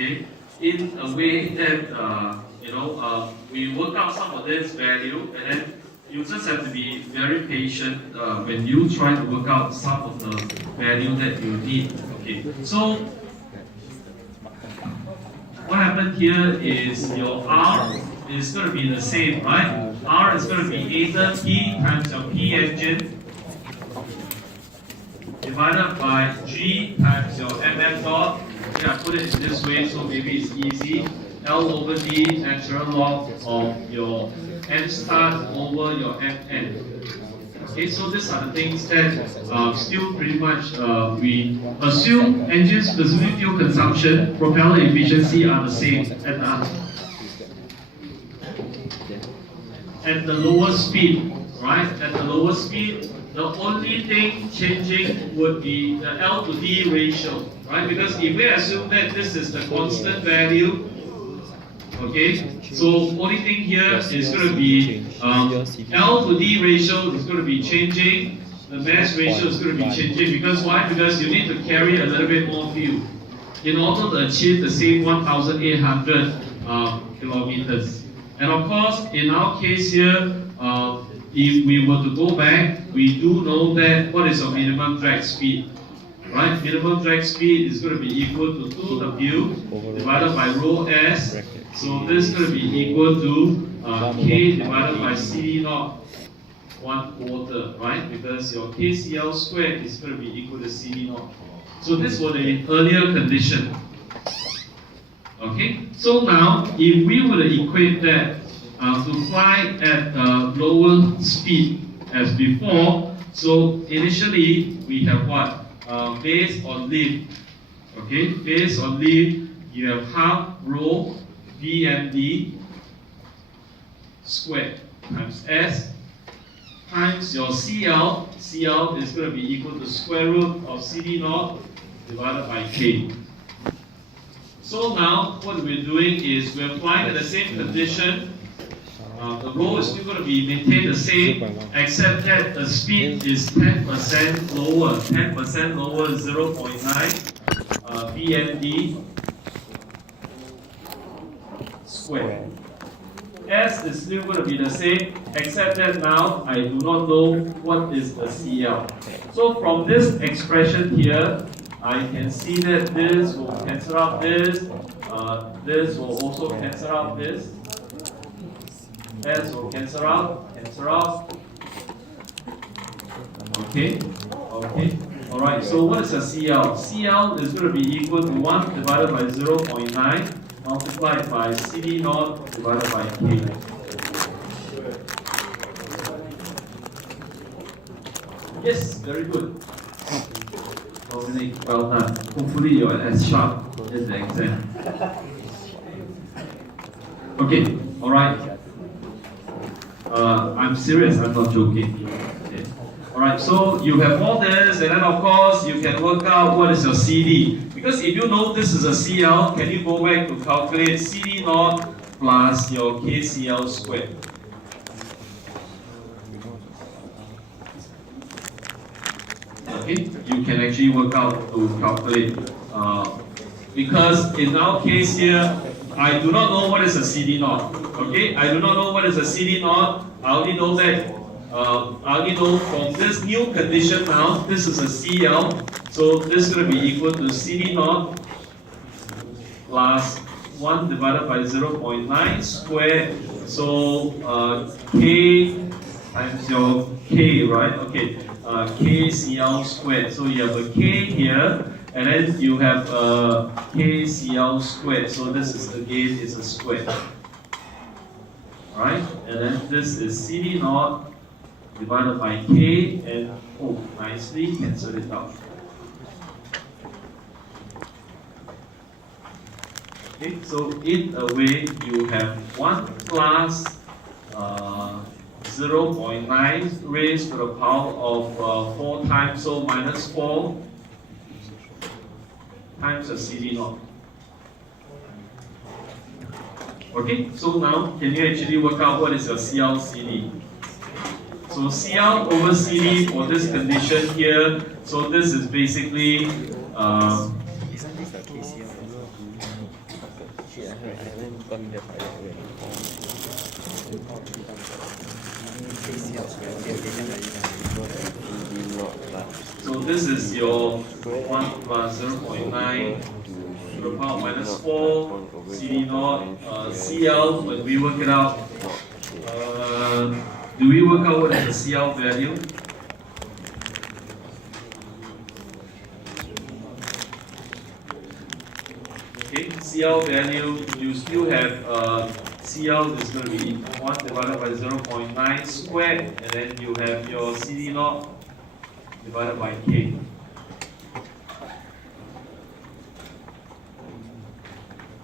okay, in a way that we work out some of this value, and then you just have to be very patient when you try to work out some of the value that you need. Okay, so what happened here is your R is going to be the same, right? R is going to be either P times your P engine divided by G times your MM dot. Okay, I put it in this way so maybe it's easy. L over D natural log of your M start over your Mn. Okay, so these are the things that still pretty much we assume engine specific fuel consumption, propeller efficiency are the same at the lower speed, right? At the lower speed, the only thing changing would be the L to D ratio, right? Because if we assume that this is the constant value, okay, so only thing here is going to be L to D ratio is going to be changing, the mass ratio is going to be changing. Because why? Because you need to carry a little bit more fuel in order to achieve the same 1,800 kilometers. And of course, in our case here, if we were to go back, we do know that what is our minimum drag speed, right? Minimum drag speed is going to be equal to 2W divided by rho S. So this is going to be equal to K divided by CD naught 1/4, right? Because your KCL squared is going to be equal to CD naught. So this was the earlier condition. Okay, so now if we were to equate that to fly at lower speed as before, so initially we have what? Based on lift. Okay, based on lift, you have half rho VMD squared times S times your CL. CL is going to be equal to square root of CD naught divided by K. So now what we're doing is we're applying at the same condition. The rho is still going to be maintained the same, except that the speed is 10% lower. 10% lower, 0.9 VMD squared. S is still going to be the same, except that now I do not know what is the CL. So from this expression here, I can see that this will cancel out this. This will also cancel out this. S will cancel out. Okay. Alright, so what is a CL? CL is going to be equal to 1 divided by 0.9 multiplied by CD naught divided by K. Yes, very good. Dominic, well done. Hopefully you're as sharp in the exam. Okay, alright. I'm serious, I'm not joking. Okay. Alright, so you have all this, and then of course you can work out what is your CD. Because if you know this is a CL, can you go back to calculate CD naught plus your KCL squared? Okay, you can actually work out to calculate. Because in our case here, I do not know what is a CD naught. Okay, I do not know what is a CD naught. I only know that I only know from this new condition now, this is a CL. So this is going to be equal to CD naught plus 1 divided by 0.9 squared. So K times your K, right? Okay, KCL squared. So you have a K here, and then you have KCL squared. So this is again is a square. Alright, and then this is CD naught divided by K, and oh, nicely cancel it out. Okay, so in a way you have 1 plus 0.9 raised to the power of 4 times, so minus 4 times the CD naught. Okay, so now can you actually work out what is your CL CD? So CL over CD for this condition here, so this is basically So this is your 1 plus 0.9 to the power minus 4 CD naught CL. When we work it out, do we work out what is the CL value? Okay, CL value, you still have CL is going to be 1 divided by 0.9 squared, and then you have your CD naught divided by K.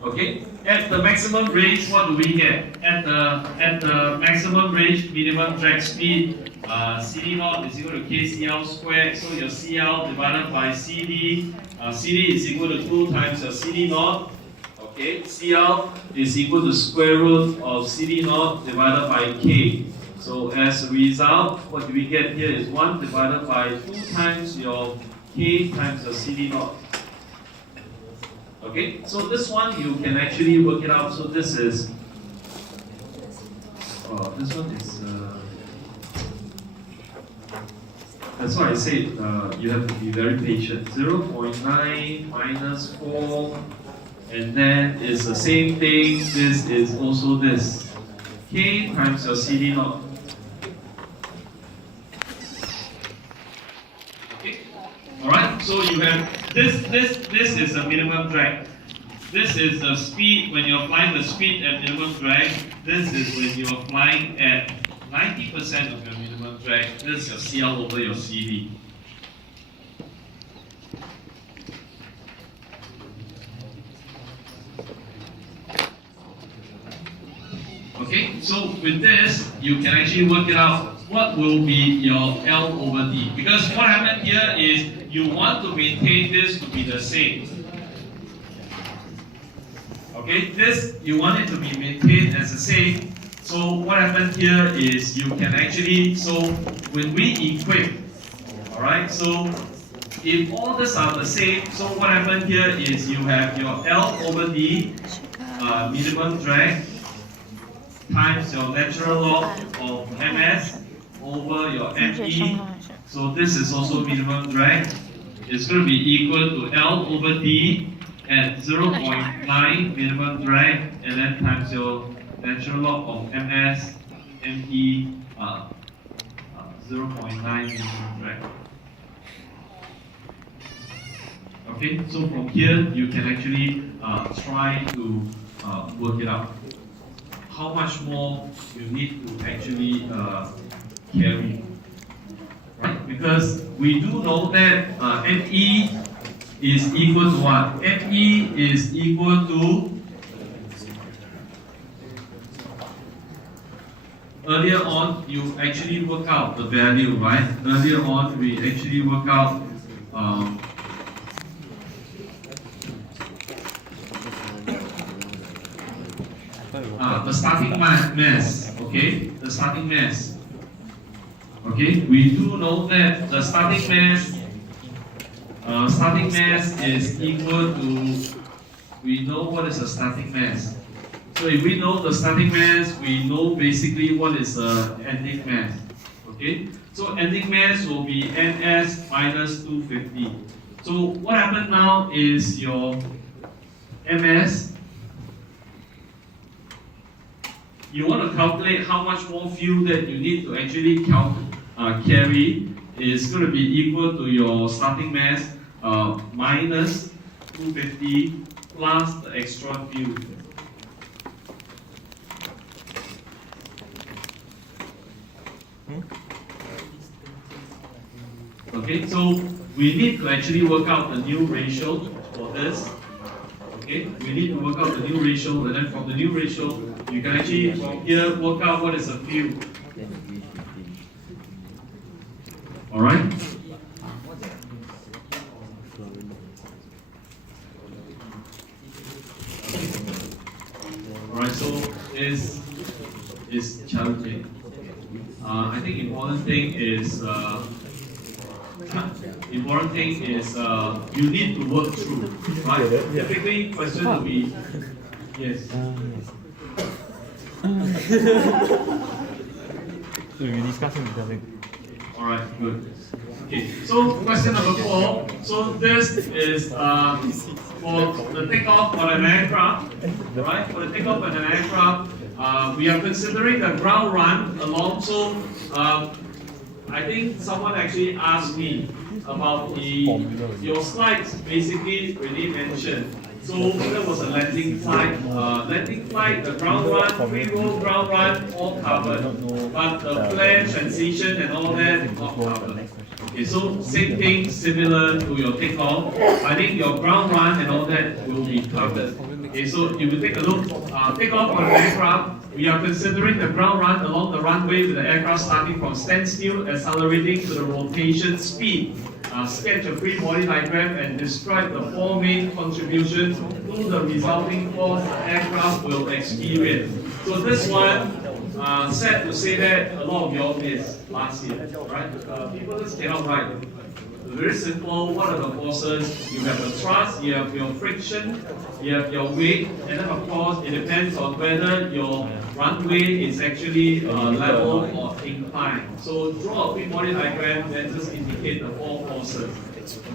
Okay, at the maximum range, what do we get? At the maximum range, minimum drag speed, CD naught is equal to KCL squared. So your CL divided by CD, CD is equal to 2 times your CD naught. Okay, CL is equal to square root of CD naught divided by K. So as a result, what we get here is 1 divided by 2 times your K times your CD naught. Okay, so this one you can actually work it out. So this is, this one is, that's why I said you have to be very patient. 0.9 minus 4, and then it's the same thing. This is also this. K times your CD naught. Okay, alright, so you have this is the minimum drag. This is the speed when you're applying the speed at minimum drag. This is when you're applying at 90% of your minimum drag. This is your CL over your CD. Okay, so with this, you can actually work it out. What will be your L over D? Because what happened here is you want to maintain this to be the same. Okay, this you want it to be maintained as the same. So what happened here is you can actually, so when we equate, alright, so if all these are the same, so what happened here is you have your L over D, minimum drag, times your natural log of MS over your ME. So this is also minimum drag. It's going to be equal to L over D at 0.9 minimum drag, and then times your natural log of MS, ME, 0.9 minimum drag. Okay, so from here you can actually try to work it out. How much more you need to actually carry, right? Because we do know that ME is equal to what? ME is equal to, earlier on you actually work out the value, right? Earlier on we actually work out the starting mass, okay? The starting mass. Okay, we do know that the starting mass is equal to, we know what is the starting mass. So if we know the starting mass, we know basically what is the ending mass. Okay, so ending mass will be NS minus 250. So what happened now is your MS, you want to calculate how much more fuel that you need to actually carry is going to be equal to your starting mass minus 250 plus the extra fuel. Okay, so we need to actually work out the new ratio for this. Okay, we need to work out the new ratio, and then from the new ratio, you can actually from here work out what is the fuel. All right. All right. So is challenging. I think important thing is you need to work through, right? Typically, question will be Yes. So we're discussing the Alright, good. Okay, so question number 4. So this is for the takeoff on an aircraft, right? For the takeoff on an aircraft, we are considering the ground run along. So I think someone actually asked me about your slides basically already mentioned. So there was a landing flight, the ground run, free roll, ground run, all covered. But the flare, transition and all that, not covered. Okay, so same thing, similar to your takeoff. I think your ground run and all that will be covered. Okay, so if you take a look, takeoff on an aircraft, we are considering the ground run along the runway with the aircraft starting from standstill, accelerating to the rotation speed. Sketch a free body diagram and describe the 4 main contributions to the resulting force the aircraft will experience. So this one, sad to say that a lot of you all missed last year, right? People just cannot write. Very simple. What are the forces? You have the thrust, you have your friction, you have your weight, and then of course it depends on whether your runway is actually level or inclined. So draw a free body diagram and just indicate the 4 forces.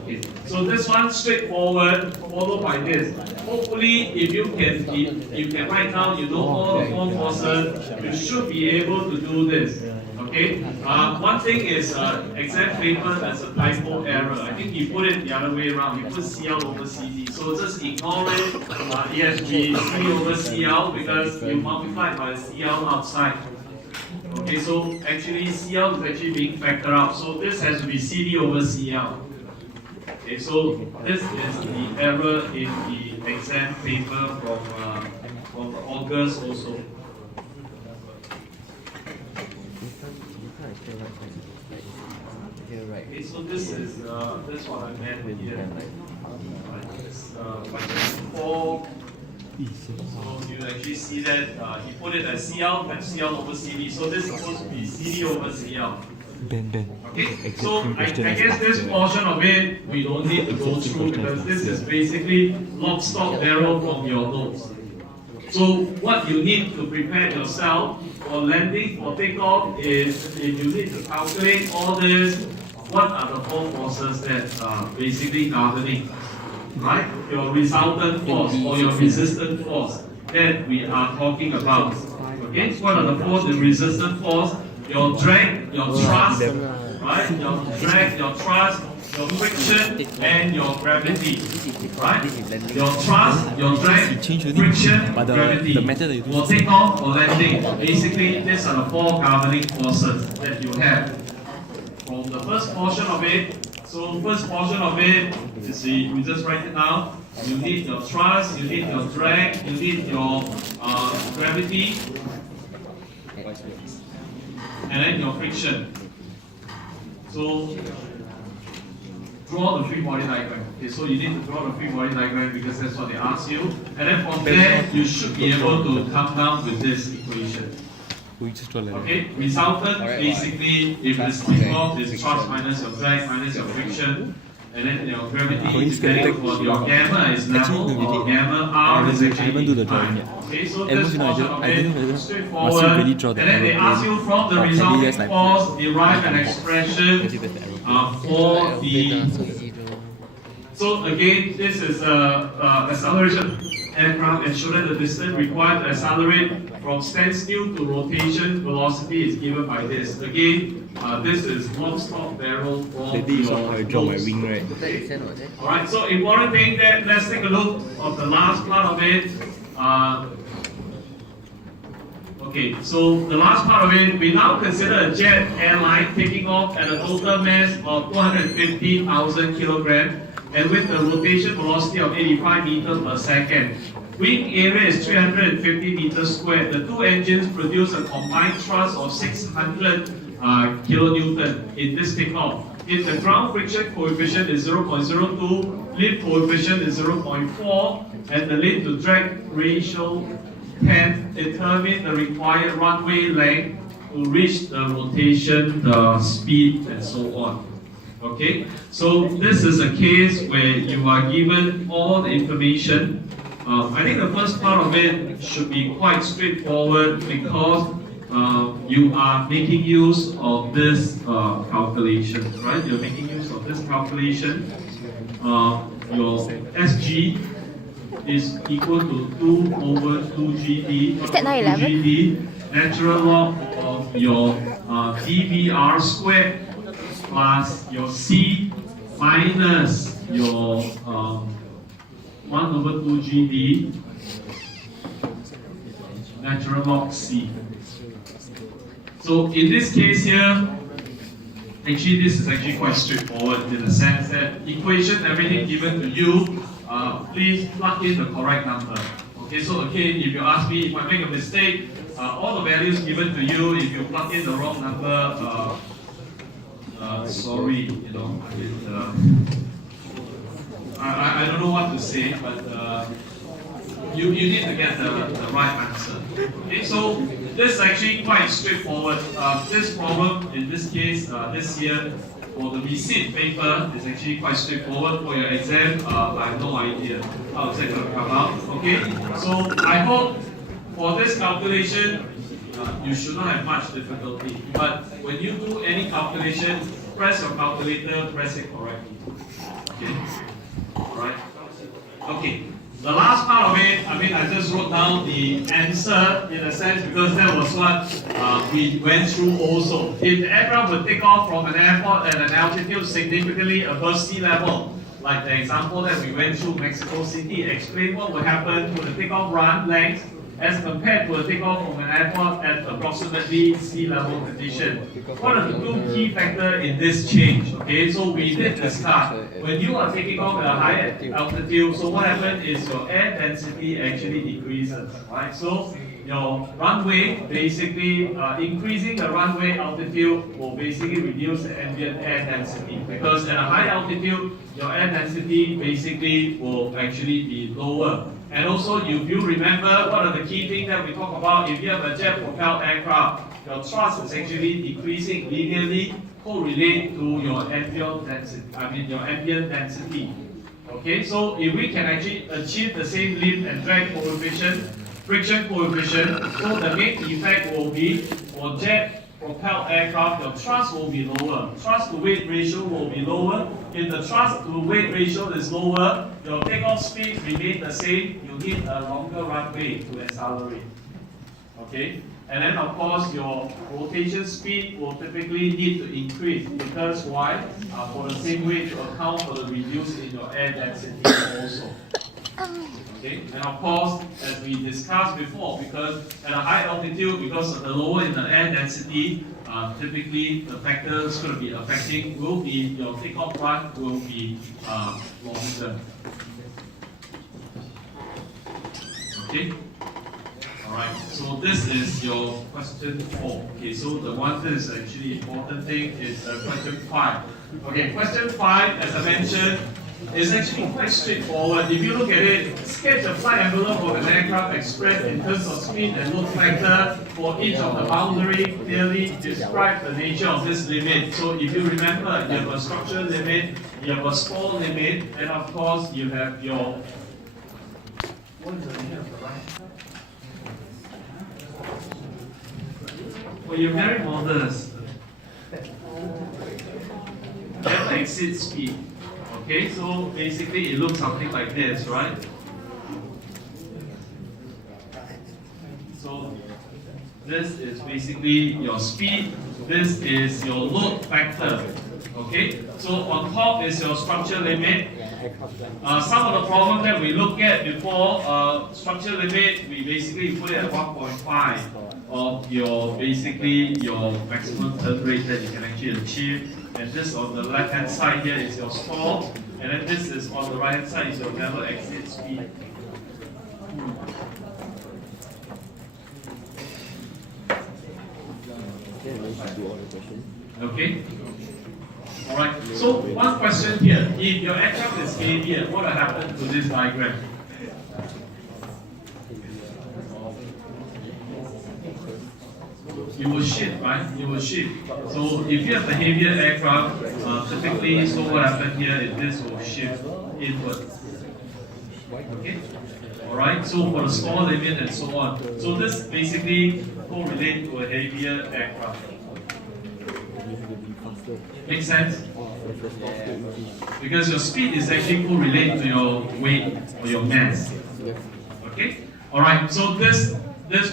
Okay. So this one straightforward, followed by this. Hopefully, if you can write down, you know all the 4 forces, you should be able to do this. Okay. One thing is exam paper, there's a typo error. I think he put it the other way around. He put CL over CD. So just ignore it. It has to be C over CL because you multiply by CL outside. Okay, so actually CL is actually being factored out. So this has to be CD over CL. Okay, so this is the error in the exam paper from August also. Okay, so this is what I meant here. Question 4. So you actually see that he put it as CL and CL over CD. So this is supposed to be CD over CL. Okay, so I guess this portion of it we don't need to go through because this is basically lock, stock, barrel from your notes. So what you need to prepare yourself for landing, for takeoff is if you need to calculate all this, what are the 4 forces that are basically governing, right? Your resultant force or your resistant force that we are talking about. Okay, what are the 4? The resistant force, your drag, your thrust, right? Your drag, your thrust, your friction, and your gravity, right? Your thrust, your drag, friction, gravity. For takeoff or landing, basically these are the 4 governing forces that you have. From the first portion of it, so first portion of it, you see, we just write it down. You need your thrust, you need your drag, you need your gravity, and then your friction. So draw the free body diagram. Okay, so you need to draw the free body diagram because that's what they ask you. And then from there, you should be able to come down with this equation. Okay, resultant basically if it's takeoff, it's thrust minus your drag minus your friction, and then your gravity is getting for your gamma is level or gamma R is actually time. Okay, so this portion of it straightforward, and then they ask you from the resulting force derive an expression for the. So again, this is acceleration aircraft ensuring the distance required to accelerate from standstill to rotation velocity is given by this. Again, this is lock, stock, barrel from your nose. Alright, so important thing that let's take a look of the last part of it. Okay, so the last part of it, we now consider a jet airline taking off at a total mass of 250,000 kilograms and with a rotation velocity of 85 meters per second. Wing area is 350 meters squared. The 2 engines produce a combined thrust of 600 kilonewton in this takeoff. If the ground friction coefficient is 0.02, lift coefficient is 0.4, and the lift to drag ratio 10, determine the required runway length to reach the rotation, the speed, and so on. Okay, so this is a case where you are given all the information I think the first part of it should be quite straightforward because you are making use of this calculation, right? You're making use of this calculation. Your SG is equal to 2 over 2GD. Is that 9/11? 2GD natural log of your dVr squared plus your C minus your 1 over 2GD natural log C. So in this case here, actually this is actually quite straightforward in the sense that equation, everything given to you, please plug in the correct number. Okay, so again, if you ask me, if I make a mistake, all the values given to you, if you plug in the wrong number, sorry, you know, I don't know what to say, but you need to get the right answer. Okay, so this is actually quite straightforward. This problem, in this case, this year, for the receipt paper, is actually quite straightforward. For your exam, I have no idea how it's going to come out. Okay, so I hope for this calculation, you should not have much difficulty. But when you do any calculation, press your calculator, press it correctly. Okay, alright. Okay. The last part of it, I just wrote down the answer in a sense because that was what we went through also. If the aircraft would take off from an airport at an altitude significantly above sea level, like the example that we went through Mexico City, explain what would happen to the takeoff run length as compared to a takeoff from an airport at approximately sea level condition. What are the two key factors in this change? Okay, so we did discuss when you are taking off at a high altitude, so what happens is your air density actually decreases, right? So your runway basically increasing the runway altitude will basically reduce the ambient air density because at a high altitude your air density basically will actually be lower. And also, if you remember, one of the key things that we talk about, if you have a jet-propelled aircraft, your thrust is actually decreasing linearly, correlate to your ambient density. Your ambient density. Okay, so if we can actually achieve the same lift and drag coefficient, friction coefficient, so the main effect will be for jet-propelled aircraft, your thrust will be lower. Thrust to weight ratio will be lower. If the thrust to weight ratio is lower, your takeoff speed remains the same. You need a longer runway to accelerate. Okay, and then of course your rotation speed will typically need to increase because why? For the same way to account for the reduce in your air density also. Okay, and of course, as we discussed before, because at a high altitude, because of the lower in the air density, typically the factors going to be affecting will be your takeoff run will be longer. Okay. All right. So this is your question 4. Okay. So the one that is actually important thing is question 5. Okay. Question 5, as I mentioned, is actually quite straightforward. If you look at it, sketch a flight envelope of an aircraft expressed in terms of speed and load factor for each of the boundary. Clearly describe the nature of this limit. So if you remember, you have a structure limit, you have a stall limit, and of course you have your what is the name of the right? Well, you're very modest. Never exceed speed. Okay, so basically it looks something like this, right? So this is basically your speed, this is your load factor. Okay, so on top is your structure limit. Some of the problems that we looked at before, structure limit, we basically put it at 1.5 of your basically your maximum turn rate that you can actually achieve. And this on the left hand side here is your stall, and then this is on the right hand side is your never exceed speed. Okay. Alright, so one question here. If your aircraft is heavier, what will happen to this diagram? You will shift, right? You will shift. So if you have a heavier aircraft, typically, so what happens here is this will shift inward. Okay? Alright, so for the stall limit and so on. So this basically correlates to a heavier aircraft. Make sense? Because your speed is actually correlated to your weight or your mass. Okay? Alright, so this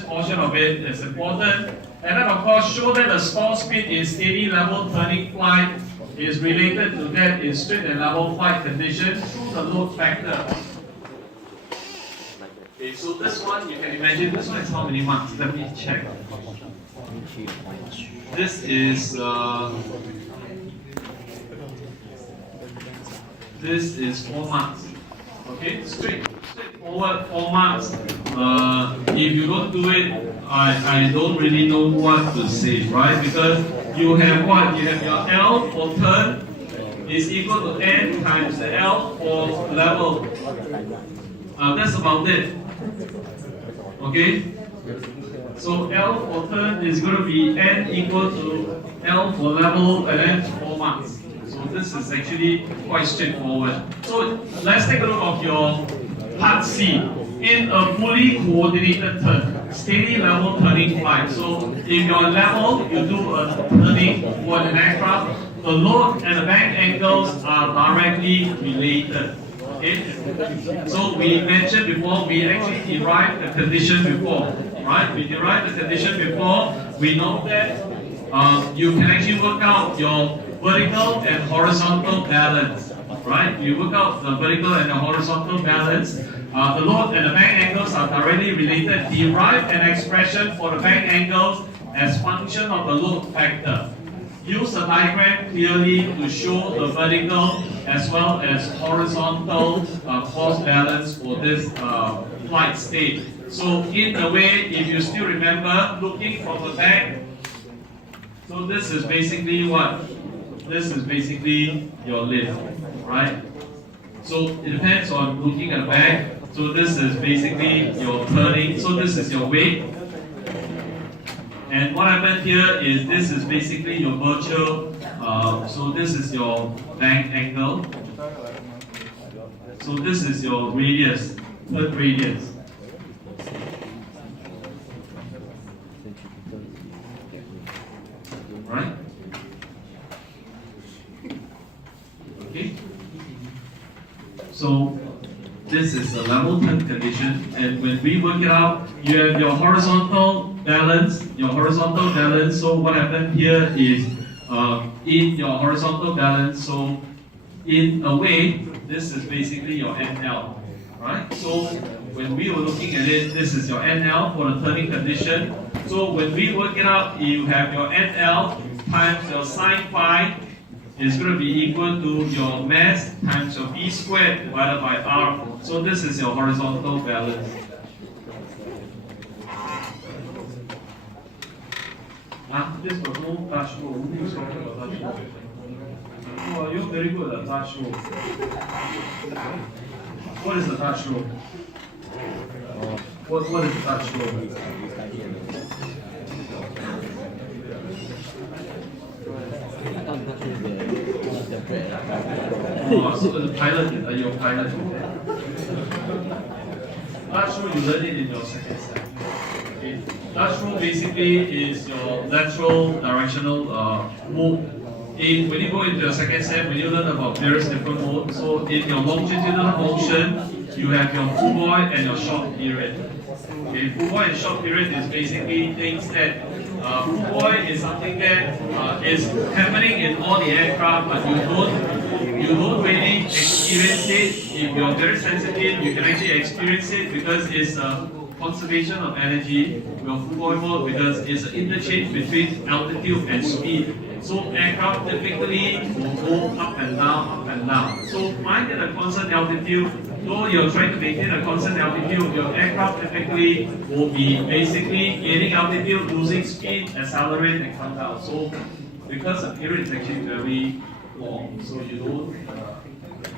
portion of it is important. And then of course show that the stall speed in steady level turning flight is related to that in straight and level flight conditions through the load factor. Okay, so this one, you can imagine, this one is how many marks? Let me check. This is 4 marks. Okay, straightforward 4 marks. If you don't do it, I don't really know what to say, right? Because you have what? You have your L for turn is equal to N times the L for level. That's about it. Okay? So L for turn is going to be N equal to L for level and then 4 marks. So this is actually quite straightforward. So let's take a look of your part C. In a fully coordinated turn, steady level turning flight. So if you're level, you do a turning for an aircraft, the load and the bank angles are directly related. Okay? So we mentioned before, we actually derived the condition before. Right? We derived the condition before. We know that you can actually work out your vertical and horizontal balance. Right? You work out the vertical and the horizontal balance. The load and the bank angles are directly related. Derive an expression for the bank angles as function of the load factor. Use a diagram clearly to show the vertical as well as horizontal force balance for this flight state. So in a way, if you still remember, looking from the back, so this is basically what? This is basically your lift, right? So it depends on looking at the back. So this is basically your turning. So this is your weight. And what happened here is this is basically your virtual. So this is your bank angle. So this is your radius, third radius. Right? Okay. So this is the level turn condition, and when we work it out, you have your horizontal balance. So what happened here is in your horizontal balance. So in a way, this is basically your NL, right? So when we were looking at it, this is your NL for the turning condition. So when we work it out, you have your NL times your sine phi is going to be equal to your mass times your V squared divided by R. So this is your horizontal balance. This was no touch roll. Who's talking about touch roll? Oh, you're very good at touch roll. What is the touch roll? What is the touch roll? Oh, so the pilot, you're a pilot. Touch roll, you learn it in your second step. Okay. Touch roll basically is your lateral directional move. When you go into your second step, when you learn about various different modes, so in your longitudinal motion, you have your full void and your short period. Okay, full void and short period is basically things that full void is something that is happening in all the aircraft, but you don't really experience it. If you're very sensitive, you can actually experience it because it's a conservation of energy. Your full void mode because it's an interchange between altitude and speed. So aircraft typically will go up and down, up and down. So find at a constant altitude, though you're trying to maintain a constant altitude, your aircraft typically will be basically gaining altitude, losing speed, accelerate and come down. So because the period is actually very long, so you don't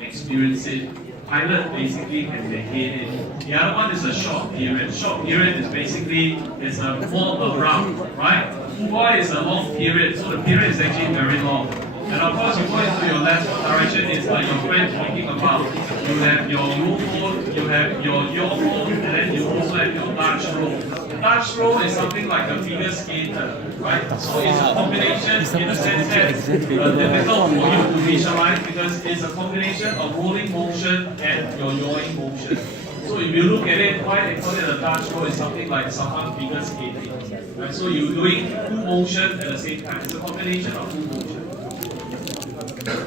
experience it. Pilot basically can maintain it. The other one is a short period. Short period is basically it's a more abrupt, right? Full void is a long period, so the period is actually very long. And of course, you go into your lateral direction, it's like your friend talking about you have your low mode, you have your yaw mode, and then you also have your Dutch roll. Dutch roll is something like a figure skater, right? So it's a combination in the sense that difficult for you to visualize because it's a combination of rolling motion and your yawing motion. So if you look at it, why they call it a Dutch roll is something like someone figure skating. Right? So you're doing two motion at the same time. It's a combination of two motion.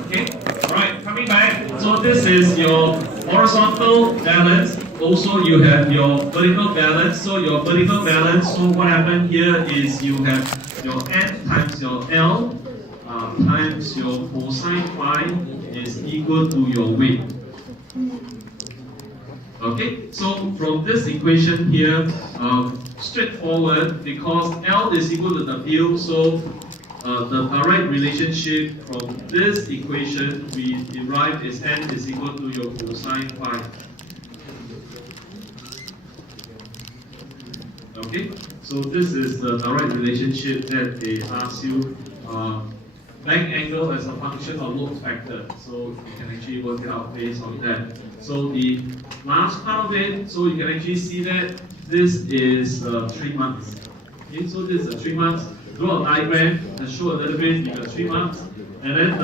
Okay? Alright, coming back. So this is your horizontal balance. Also you have your vertical balance. So your vertical balance, so what happened here is you have your N times your L times your cosine phi is equal to your weight. Okay, so from this equation here, straightforward, because L is equal to W, so the direct relationship from this equation we derive is N is equal to your cosine phi. Okay, so this is the direct relationship that they ask you. Bank angle as a function of load factor, so you can actually work it out based on that. So the last part of it, so you can actually see that this is 3 months. Okay, so this is 3 months. Draw a diagram and show a little bit in the 3 months. And then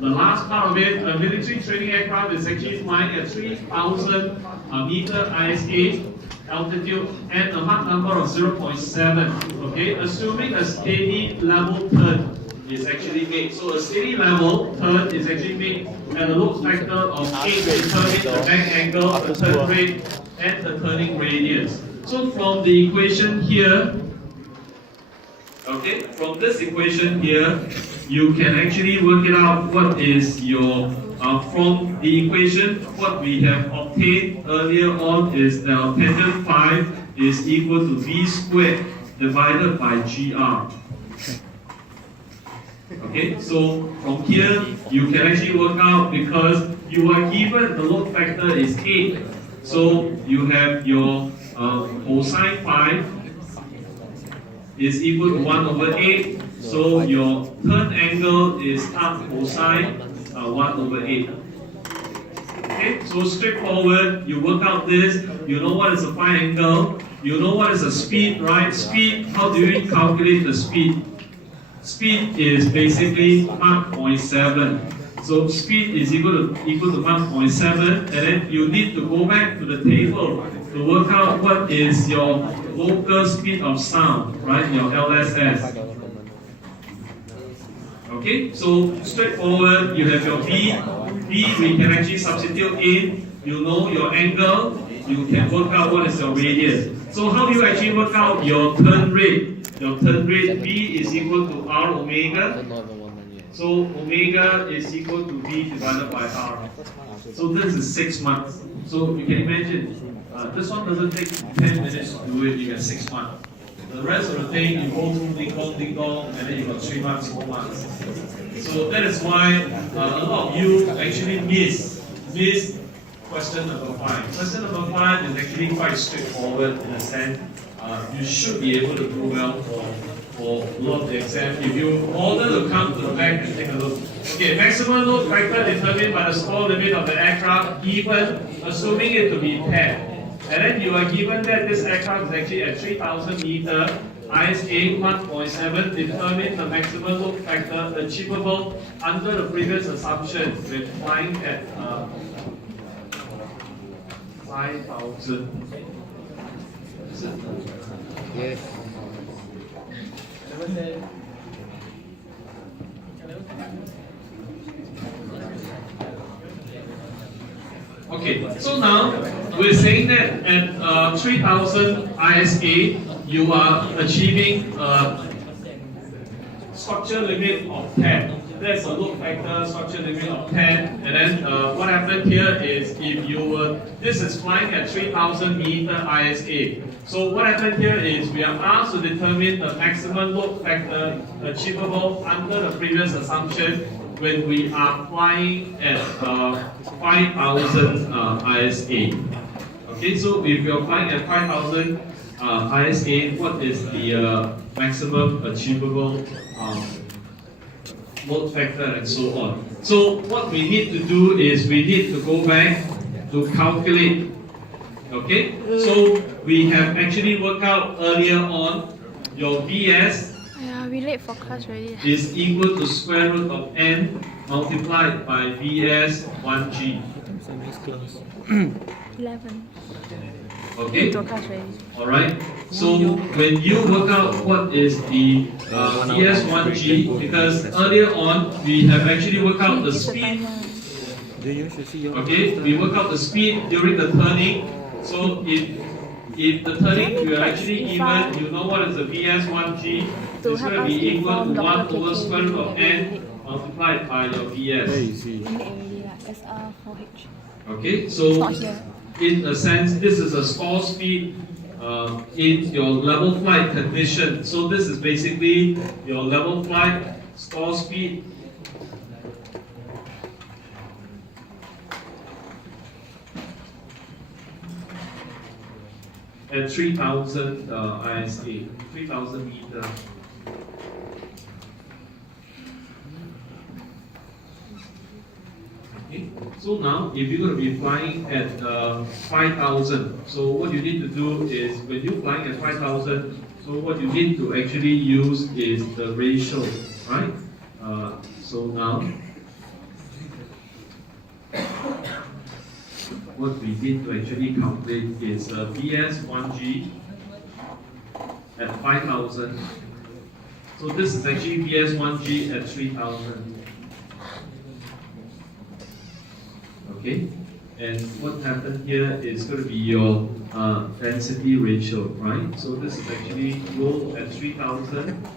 the last part of it, a military training aircraft is actually flying at 3,000 meter ISA altitude and a Mach number of 0.7. Okay, assuming a steady level turn is actually made. So a steady level turn is actually made at a load factor of 8 to determine the bank angle, the turn rate, and the turning radius. So from the equation here, okay, from this equation here, you can actually work it out what is your, from the equation, what we have obtained earlier on is the tangent phi is equal to V squared divided by GR. Okay, so from here you can actually work out because you are given the load factor is 8. So you have your cosine phi is equal to 1 over 8. So your turn angle is half cosine 1 over 8. Okay, so straightforward, you work out this, you know what is a phi angle, you know what is a speed, right? Speed, how do we calculate the speed? Speed is basically Mach 0.7. So speed is equal to Mach 0.7, and then you need to go back to the table to work out what is your local speed of sound, right? Your LSS. Okay, so straightforward, you have your V. V we can actually substitute in. You know your angle. You can work out what is your radius. So how do you actually work out your turn rate? Your turn rate V is equal to R omega. So omega is equal to V divided by R. So this is 6 months. So you can imagine, this one doesn't take 10 minutes to do it, you get 6 months. The rest of the thing, you go through ding dong, and then you got 3 months, 4 months. So that is why a lot of you actually miss question number 5. Question number 5 is actually quite straightforward in a sense. You should be able to do well for a lot of the exam. If you order to come to the back and take a look. Okay, maximum load factor determined by the small limit of the aircraft, even assuming it to be 10. And then you are given that this aircraft is actually at 3,000 meter, ISA 1.7, determine the maximum load factor achievable under the previous assumption with flying at 5,000. Yes. Okay, so now we're saying that at 3,000 ISA, you are achieving a structure limit of 10. That's a load factor structure limit of 10. And then what happened here is if you were, this is flying at 3,000 meter ISA. So what happened here is we are asked to determine the maximum load factor achievable under the previous assumption when we are flying at 5,000 ISA. Okay, so if you're flying at 5,000 ISA, what is the maximum achievable load factor and so on? So what we need to do is we need to go back to calculate. Okay, so we have actually worked out earlier on your Vs Yeah, we late for class already. is equal to square root of n multiplied by Vs 1g. 11. Okay, To class already. alright. So when you work out what is the Vs 1g, because earlier on we have actually worked out the speed. Okay, we work out the speed during the turning. So if the turning you are actually given, you know what is the Vs 1g, it's going to be equal to 1 over square root of n multiplied by your Vs. SR4H. Okay, so in a sense, this is a stall speed in your level flight condition. So this is basically your level flight stall speed. At 3,000 ISA, 3,000 meter. Okay. So now, if you're going to be flying at 5,000, so what you need to do is, when you're flying at 5,000, so what you need to actually use is the ratio, right? So now, what we need to actually calculate is Vs 1g at 5,000. So this is actually Vs 1g at 3,000. Okay, and what happened here is going to be your density ratio, right? So this is actually rho at 3,000.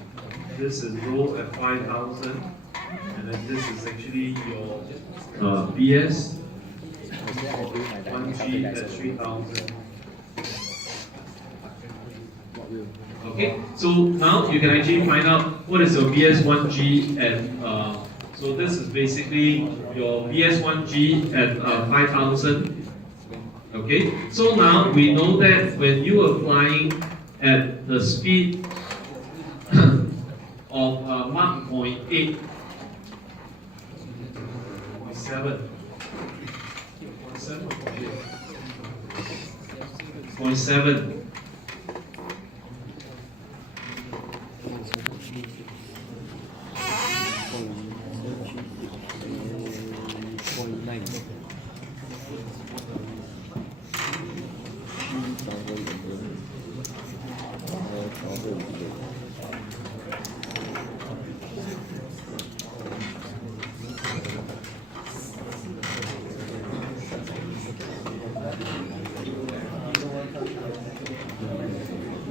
This is rho at 5,000, and then this is actually your Vs 1g at 3,000. Okay, so now you can actually find out what is your Vs 1g at. So this is basically your Vs 1g at 5,000. Okay, so now we know that when you are flying at the speed of Mach 0.8, 0.7. 0.7.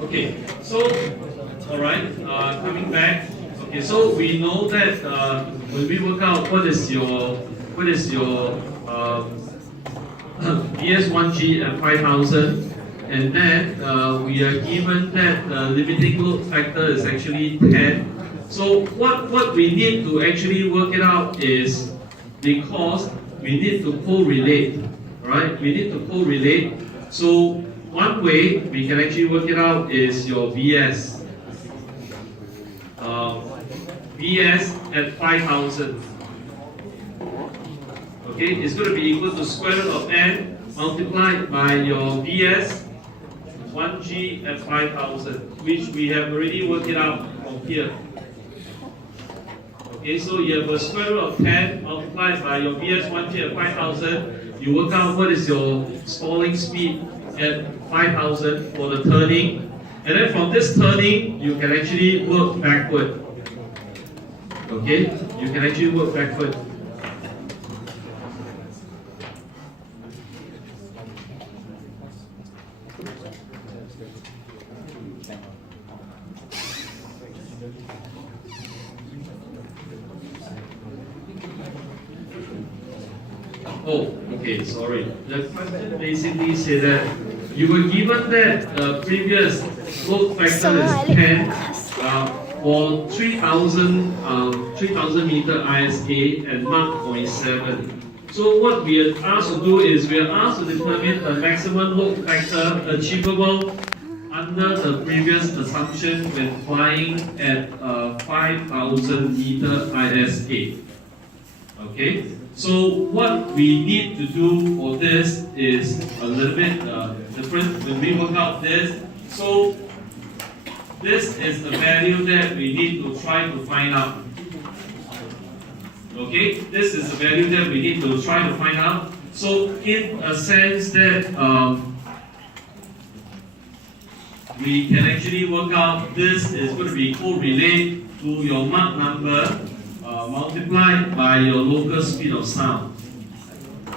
Okay, so alright, coming back. Okay, so we know that when we work out what is your Vs 1g at 5,000, and then we are given that the limiting load factor is actually 10. So what we need to actually work it out is, because we need to correlate, right? We need to correlate. So one way we can actually work it out is your Vs. Vs at 5,000. Okay, it's going to be equal to square root of n multiplied by your Vs 1g at 5,000, which we have already worked it out from here. Okay, so you have a square root of 10 multiplied by your Vs 1g at 5,000. You work out what is your stalling speed at 5,000 for the turning, and then from this turning you can actually work backward. Okay, you can actually work backward. Oh, okay, sorry. The question basically said that you were given that the previous load factor is 10 for 3,000 meter ISA and Mach 0.7. So what we are asked to do is we are asked to determine the maximum load factor achievable under the previous assumption when flying at 5,000 meter ISA. Okay, So what we need to do for this is a little bit different when we work out this. So this is the value that we need to try to find out. Okay, this is the value that we need to try to find out. So in a sense that we can actually work out this is going to be correlate to your Mach number multiplied by your local speed of sound,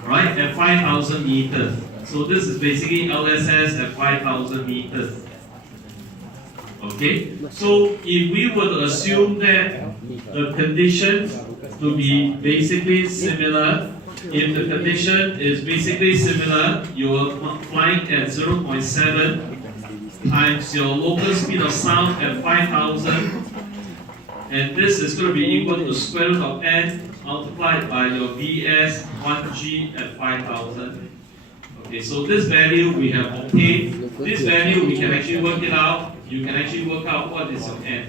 right, at 5,000 meters. So this is basically LSS at 5,000 meters. Okay, so if we were to assume that the conditions to be basically similar, if the condition is basically similar, you are flying at 0.7 times your local speed of sound at 5,000, and this is going to be equal to square root of n multiplied by your Vs 1g at 5,000. Okay, so this value we have obtained. This value we can actually work it out. You can actually work out what is your n.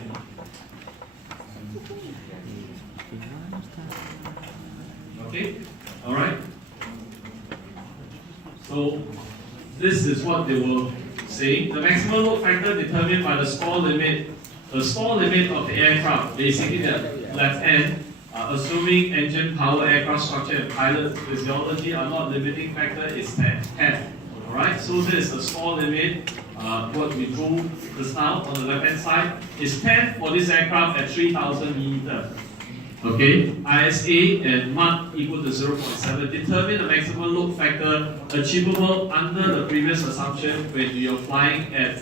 Okay, all right. So this is what they were saying. The maximum load factor determined by the stall limit. The stall limit of the aircraft, basically the left end, assuming engine power, aircraft structure, and pilot physiology are not limiting factor, is 10. All right. So this is the stall limit. What we drew just now on the left hand side is 10 for this aircraft at 3,000 meters. Okay, ISA and Mach equal to 0.7. Determine the maximum load factor achievable under the previous assumption when you're flying at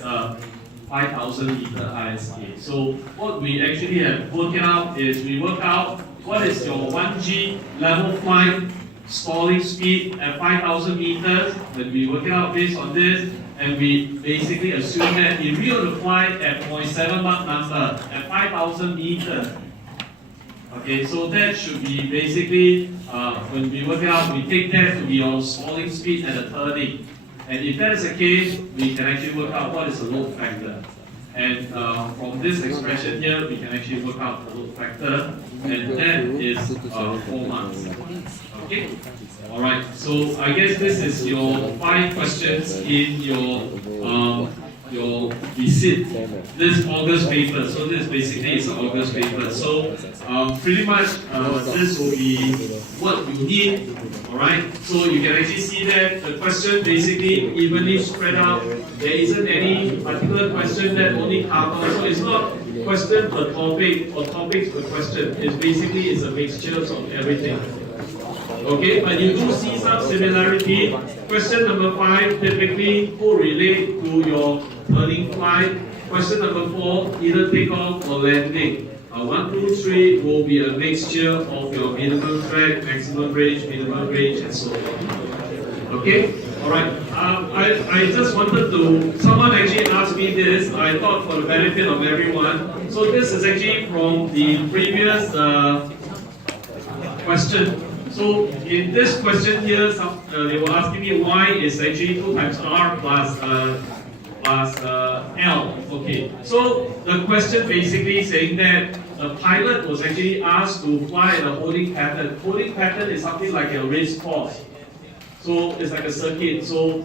5,000 meter ISA. So what we actually have worked out is we work out what is your 1G level flight stalling speed at 5,000 meters. Then we work it out based on this, and we basically assume that if we were to fly at 0.7 Mach number at 5,000 meters, okay, so that should be basically, when we work it out, we take that to be your stalling speed at a turning. And if that is the case, we can actually work out what is the load factor. And from this expression here, we can actually work out the load factor, and that is 4 months. Okay? Alright, so I guess this is your 5 questions in your receipt, this August paper. So this basically is an August paper. So pretty much this will be what you need. Alright, so you can actually see that the question basically evenly spread out. There isn't any particular question that only covers. So it's not question per topic or topics per question. It's basically a mixture of everything. Okay, but you do see some similarity. Question number 5 typically correlate to your turning flight. Question number 4, either takeoff or landing. 1, 2, 3 will be a mixture of your minimum drag, maximum range, and so on. Okay, all right. I just wanted to. Someone actually asked me this. I thought for the benefit of everyone. So this is actually from the previous question. So in this question here, they were asking me why is actually 2 times R plus L. Okay, so the question basically saying that the pilot was actually asked to fly in a holding pattern. Holding pattern is something like a race course. So it's like a circuit. So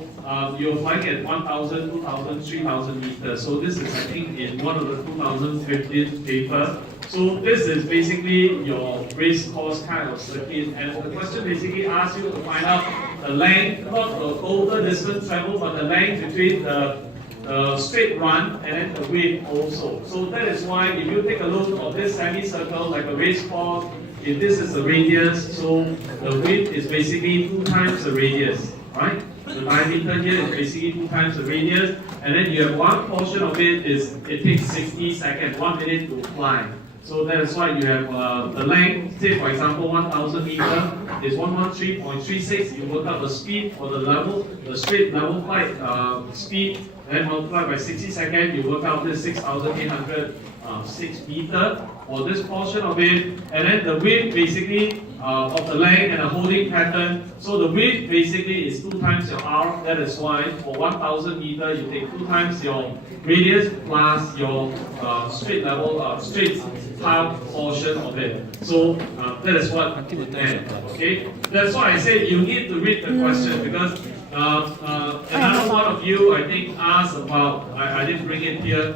you're flying at 1,000, 2,000, 3,000 meters. So this is I think in one of the 2015 paper. So this is basically your race course kind of circuit, and the question basically asks you to find out the length, not the total distance traveled, but the length between the straight run and then the width also. So that is why if you take a look of this semicircle like a race course, if this is the radius, so the width is basically 2 times the radius, right? The diameter here is basically 2 times the radius, and then you have one portion of it takes 60 seconds, 1 minute to fly. So that is why you have the length, say for example 1,000 meters is 113.36. You work out the speed for the straight level flight speed then multiply by 60 seconds, you work out this 6,806 meter for this portion of it, and then the width basically of the length and the holding pattern. So the width basically is 2 times your R. That is why for 1,000 meter you take 2 times your radius plus your straight level straight half portion of it. So that is what we meant. Okay, that's why I said you need to read the question, because another one of you I think asked about. I didn't bring it here.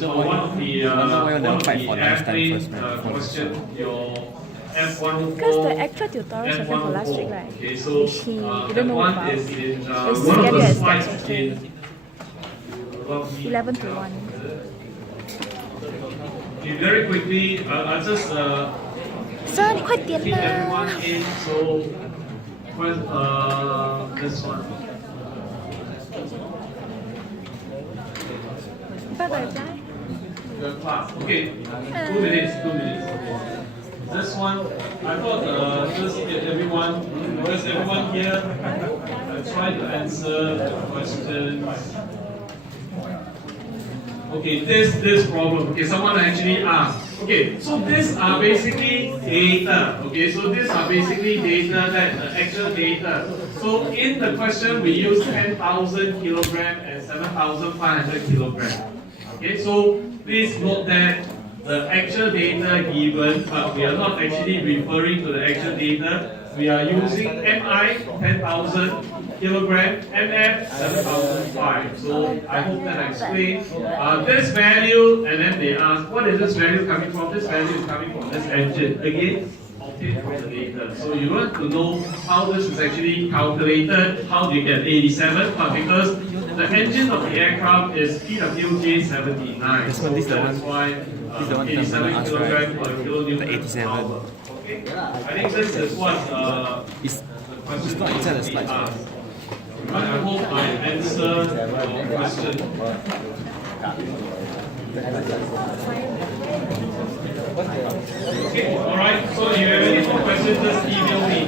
So one of the airplane question, your F104. Because the actual tutorial session for last week, right? Okay, so Which he that didn't know one about. is in It's one of scheduled the as slides steps, in okay. 11 to 1. Okay, very quickly, I'll just Sir, 你快点 keep 啦 everyone in. So, first, this one. Bye-bye. Your class. Okay, 2 minutes, 2 minutes. This one, I thought just get everyone, because everyone here, try to answer the questions. Okay, this problem. Okay, someone actually asked. Okay, so these are basically data. Okay, so these are basically data, that actual data. So in the question, we use 10,000 kilogram and 7,500 kilogram. Okay, so please note that the actual data given, but we are not actually referring to the actual data. We are using MI 10,000 kilogram, MF 7,005. So I hope that I explained this value, and then they ask, what is this value coming from? This value is coming from this engine. Again, obtained from the data. So you want to know how this is actually calculated, how do you get 87? But because the engine of the aircraft is PWJ79. This one, this is the that's one. why This is the one 87 that kilogram per kilonewton The 87. per hour. Okay? I think this is what It's not inside the slides. Right? I hope I answered your question. Okay, alright, so if you have any more questions, just email me.